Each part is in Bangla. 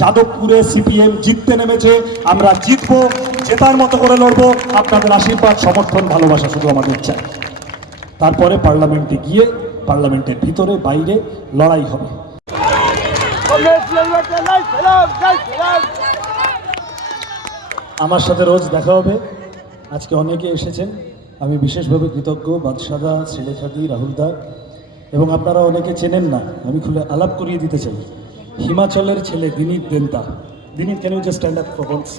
যাদবপুরে সিপিএম জিততে নেমেছে, আমরা জিতবো, জেতার মতো করে লড়বো। আপনাদের আশীর্বাদ, সমর্থন, ভালোবাসা শুধু আমাদের চাই। তারপরে পার্লামেন্টে গিয়ে পার্লামেন্টের ভিতরে বাইরে লড়াই হবে। আমার সাথে রোজ দেখা হবে। আজকে অনেকে এসেছেন, আমি বিশেষভাবে কৃতজ্ঞ। বাদশাদা, শ্রীলেখাদি, রাহুলদা এবং আপনারা অনেকে চেনেন না, আমি খুলে আলাপ করিয়ে দিতে চাই। হিমাচলের ছেলে Dinit Denta. Dinit, can you just stand up for once?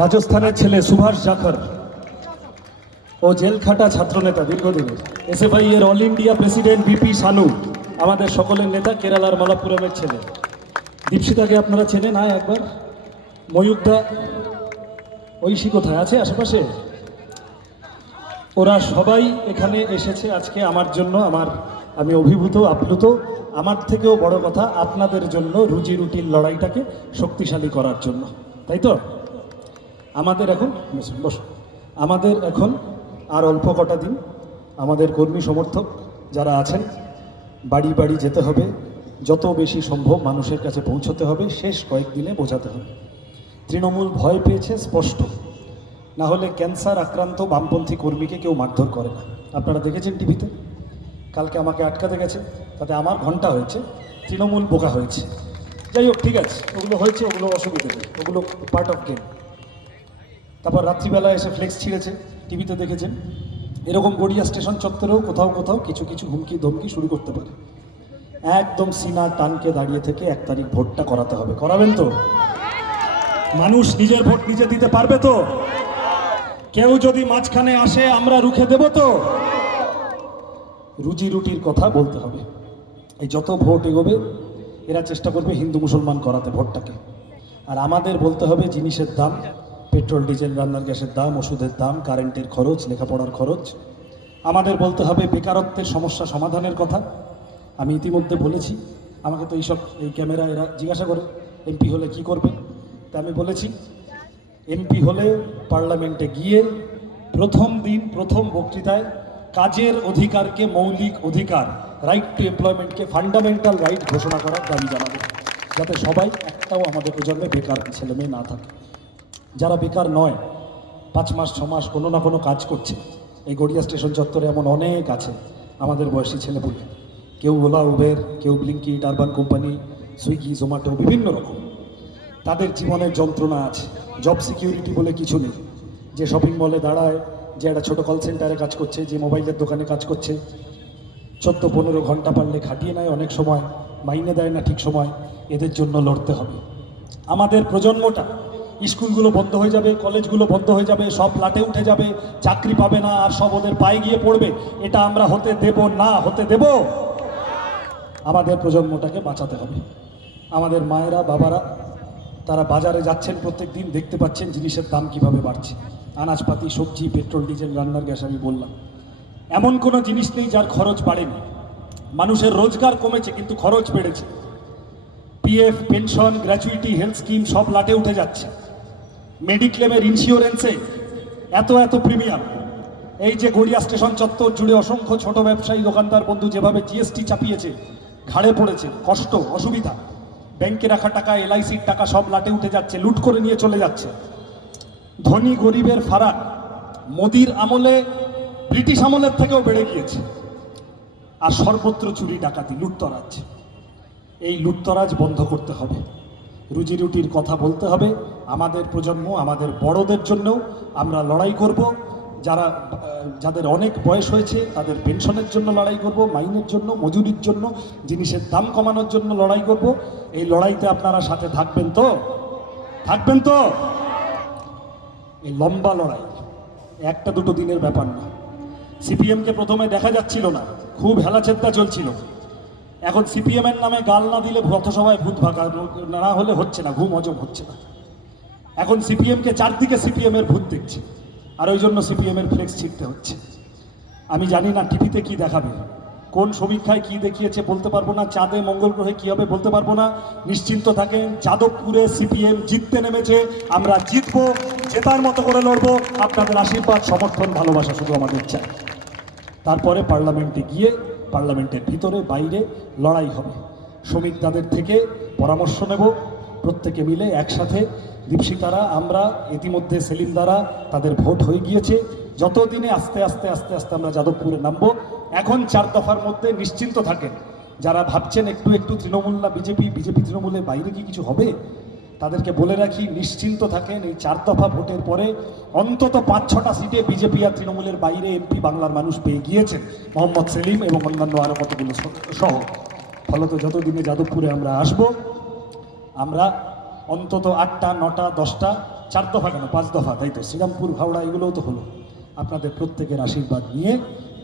রাজস্থানের ছেলে সুভাষ জাখর, ও জেল খাটা ছাত্রনেতা দীর্ঘদিনের। এসএফআই এর all India president BP Sanu, আমাদের সকলের নেতা, কেরালার মালাপুরমের ছেলে। দীপশিতাকে আপনারা চেনেন না একবার? ময়ূকদা, ঐশী কোথায় আছে আশেপাশে? ওরা সবাই এখানে এসেছে আজকে আমার জন্য। আমি অভিভূত, আপ্লুত। আমার থেকেও বড় কথা, আপনাদের জন্য রুজি রুটির লড়াইটাকে শক্তিশালী করার জন্য, তাই তো? আমাদের এখন আর অল্প কটা দিন আমাদের কর্মী সমর্থক যারা আছেন, বাড়ি বাড়ি যেতে হবে, যত বেশি সম্ভব মানুষের কাছে পৌঁছতে হবে, শেষ কয়েকদিনে বোঝাতে হবে। তৃণমূল ভয় পেয়েছে স্পষ্ট, না হলে ক্যান্সার আক্রান্ত বামপন্থী কর্মীকে কেউ মারধর করে না। আপনারা দেখেছেন টিভিতে, কালকে আমাকে আটকাতে গেছে, তাতে আমার ঘন্টা হয়েছে, তৃণমূল বোকা হয়েছে। যাই হোক, ঠিক আছে, ওগুলো হয়েছে, ওগুলো অসুবিধা নেই, ওগুলো পার্ট অফ গেম। তারপর রাত্রিবেলা এসে ফ্লেক্স ছিঁড়েছে, টিভিতে দেখেছেন। এরকম গড়িয়া স্টেশন চত্বরেও কোথাও কোথাও কিছু কিছু হুমকি ধমকি শুরু করতে পারে। একদম সিনা টানকে দাঁড়িয়ে থেকে 1 তারিখ ভোটটা করাতে হবে। করাবেন তো? মানুষ নিজের ভোট নিজে দিতে পারবে তো? কেউ যদি মাঝখানে আসে আমরা রুখে দেব তো? রুজি রুটির কথা বলতে হবে। এই যত ভোট এগোবে এরা চেষ্টা করবে হিন্দু মুসলমান করাতে ভোটটাকে। আর আমাদের বলতে হবে জিনিসের দাম, পেট্রোল ডিজেল, রান্নার গ্যাসের দাম, ওষুধের দাম, কারেন্টের খরচ, লেখাপড়ার খরচ। আমাদের বলতে হবে বেকারত্বের সমস্যা সমাধানের কথা। আমি ইতিমধ্যে বলেছি, আমাকে তো এই ক্যামেরা এরা জিজ্ঞাসা করে এমপি হলে কি করবে, তা আমি বলেছি এমপি হলে পার্লামেন্টে গিয়ে প্রথম দিন প্রথম বক্তৃতায় কাজের অধিকারকে মৌলিক অধিকার, রাইট টু এমপ্লয়মেন্টকে ফান্ডামেন্টাল রাইট ঘোষণা করার দাবি জানাবে, যাতে সবাই, একটাও আমাদের প্রজন্মে বেকার ছেলেমেয়ে না থাকে। যারা বেকার নয়, 5 মাস 6 মাস কোনো না কোনো কাজ করছে, এই গড়িয়া স্টেশন চত্বরে এমন অনেক আছে আমাদের বয়সী ছেলেপুলে। কেউ ওলা, উবের, কেউ Blinkit, urban company, Swiggy, Zomato, বিভিন্ন রকম। তাদের জীবনের যন্ত্রণা আছে, জব সিকিউরিটি বলে কিছু নেই। যে শপিং মলে দাঁড়ায়, যে একটা ছোটো কল সেন্টারে কাজ করছে, যে মোবাইলের দোকানে কাজ করছে, 14-15 ঘন্টা পারলে খাটিয়ে নেয়, অনেক সময় মাইনে দেয় না ঠিক সময়। এদের জন্য লড়তে হবে। আমাদের প্রজন্মটা, স্কুলগুলো বন্ধ হয়ে যাবে, কলেজগুলো বন্ধ হয়ে যাবে, সব ফ্ল্যাটে উঠে যাবে, চাকরি পাবে না, আর সব ওদের পায়ে গিয়ে পড়বে। এটা আমরা হতে দেব না, হতে দেব। আমাদের প্রজন্মটাকে বাঁচাতে হবে। আমাদের মায়েরা, বাবারা, তারা বাজারে যাচ্ছেন প্রত্যেক দিন, দেখতে পাচ্ছেন জিনিসের দাম কিভাবে বাড়ছে। আনাজপাতি, সবজি, পেট্রোল ডিজেল, রান্নার গ্যাস, আমি বললাম এমন কোনো জিনিস নেই যার খরচ বাড়েনি। মানুষের রোজগার কমেছে কিন্তু খরচ বেড়েছে। PF, pension, gratuity, health scheme সব লাটে উঠে যাচ্ছে। মেডিক্লেমের ইন্স্যুরেন্সে এত প্রিমিয়াম। এই যে গড়িয়া স্টেশন চত্বর জুড়ে অসংখ্য ছোট ব্যবসায়ী, দোকানদার বন্ধু যেভাবে জিএসটি চাপিয়েছে, ঘাড়ে পড়েছে, কষ্ট, অসুবিধা। ব্যাংকে রাখা টাকা, এলআইসির টাকা সব লাটে উঠে যাচ্ছে, লুট করে নিয়ে চলে যাচ্ছে। ধনী গরিবের ফারাক মোদির আমলে ব্রিটিশ আমলের থেকেও বেড়ে গিয়েছে। আর সর্বত্র চুরি, ডাকাতি, লুটতরাজ। এই লুটতরাজ বন্ধ করতে হবে। রুজি রুটির কথা বলতে হবে। আমাদের প্রজন্ম, আমাদের বড়দের জন্যও আমরা লড়াই করব। যাদের অনেক বয়স হয়েছে তাদের পেনশনের জন্য লড়াই করব, মাইনের জন্য, মজুরির জন্য, জিনিসের দাম কমানোর জন্য লড়াই করব। এই লড়াইতে আপনারা সাথে থাকবেন তো? থাকবেন তো? এই লম্বা লড়াই, 1-2 দিনের ব্যাপার না। সিপিএমকে প্রথমে দেখা যাচ্ছিল না, খুব হেলাচেত্তা চলছিল। এখন সিপিএম এর নামে গাল না দিলে রথসভায় ভূত ভাগা না হলে হচ্ছে না, ঘুম হজম হচ্ছে না। এখন সিপিএমকে চারদিকে সিপিএম এর ভূত দেখছে, আর ওই জন্য সিপিএম এর ফ্লেক্স ছিঁড়তে হচ্ছে। আমি জানি না টিভিতে কি দেখাবে, কোন সমীক্ষায় কি দেখিয়েছে বলতে পারবো না, চাঁদে মঙ্গল গ্রহে কি হবে বলতে পারবো না। নিশ্চিন্ত থাকেন, যাদবপুরে সিপিএম জিততে নেমেছে, আমরা জিতবো, জেতার মতো করে লড়বো। আপনাদের আশীর্বাদ, সমর্থন, ভালোবাসা শুধু আমাদের চাই। তারপরে পার্লামেন্টে গিয়ে পার্লামেন্টের ভিতরে বাইরে লড়াই হবে। শ্রমিকদের থেকে পরামর্শ নেব, প্রত্যেকে মিলে একসাথে। দীপশিকারা, আমরা ইতিমধ্যে সেলিম দ্বারা তাদের ভোট হয়ে গিয়েছে। যতদিনে আস্তে আস্তে আস্তে আস্তে আমরা যাদবপুরে নামবো। এখন 4 দফার মধ্যে নিশ্চিন্ত থাকেন। যারা ভাবছেন একটু একটু তৃণমূল না বিজেপি তৃণমূলের বাইরে কি কিছু হবে, তাদেরকে বলে রাখি নিশ্চিন্ত থাকেন। এই 4 দফা ভোটের পরে অন্তত 5-6টা সিটে বিজেপি আর তৃণমূলের বাইরে এমপি বাংলার মানুষ পেয়ে গিয়েছেন, মোহাম্মদ সেলিম এবং অন্যান্য আরও কতগুলো সহ। ফলত যতদিনে যাদবপুরে আমরা আসব, আমরা অন্তত 8টা 9টা 10টা 4 দফা কেন 5 দফা, তাই তো শ্রীরামপুর হাওড়া এগুলোও তো হলো। আপনাদের প্রত্যেকের আশীর্বাদ নিয়ে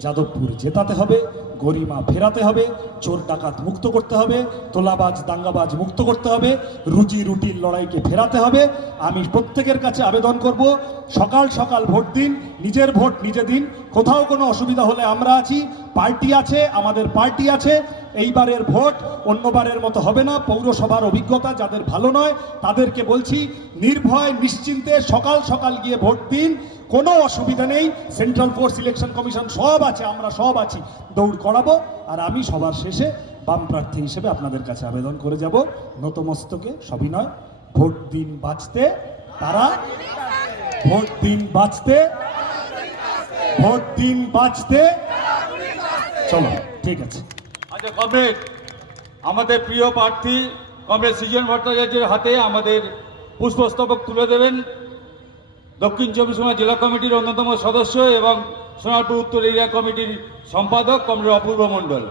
যাদবপুর জেতাতে হবে, গরিমা ফেরাতে হবে, চোর ডাকাত মুক্ত করতে হবে, তোলাবাজ দাঙ্গাবাজ মুক্ত করতে হবে, রুজি রুটির লড়াইকে ফেরাতে হবে। আমি প্রত্যেকের কাছে আবেদন করব, সকাল সকাল ভোট দিন, নিজের ভোট নিজে দিন। কোথাও কোনো অসুবিধা হলে আমরা আছি, পার্টি আছে, আমাদের পার্টি আছে। এইবারের ভোট অন্যবারের মতো হবে না। পৌরসভার অভিজ্ঞতা যাদের ভালো নয় তাদেরকে বলছি, নির্ভয় নিশ্চিন্তে সকাল সকাল গিয়ে ভোট দিন, কোনো অসুবিধা নেই। সেন্ট্রাল ফোর্স ইলেকশন কমিশন সব আছে, আমরা সব আছি, দৌড় করাবো। আর আমি সবার শেষে বাম প্রার্থী হিসেবে আপনাদের কাছে আবেদন করে যাব, নতমস্তকে সবিনয়, ভোট দিন বাঁচতে তারা, ভোট দিন বাঁচতে, ভোট দিন বাঁচতে। চলো, ঠিক আছে। আচ্ছা কমরেড, আমাদের প্রিয় প্রার্থী কমরেড সৃজন ভট্টাচার্যের হাতে আমাদের পুষ্পস্তবক তুলে দেবেন দক্ষিণ 24 পরগনা জেলা কমিটির অন্যতম সদস্য এবং সোনারপুর উত্তর এরিয়া কমিটির সম্পাদক কমরেড অপূর্ব মণ্ডল।